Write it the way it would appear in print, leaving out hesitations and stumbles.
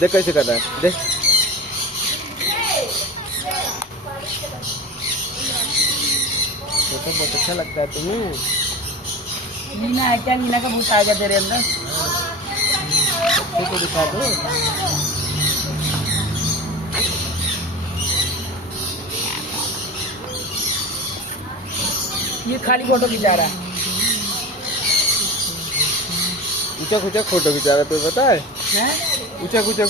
देख कैसे कर रहा है, देख। फोटो बहुत अच्छा लगता है तुम्हें। लीना है क्या? लीना का भूत आ गया तेरे अंदर। फोटो दिखा दो। ये खाली फोटो खिंचा रहा है। ऊंचा फोटो खिंचा रहा है, तुम्हें पता है? हैं? ऊंचा फोटो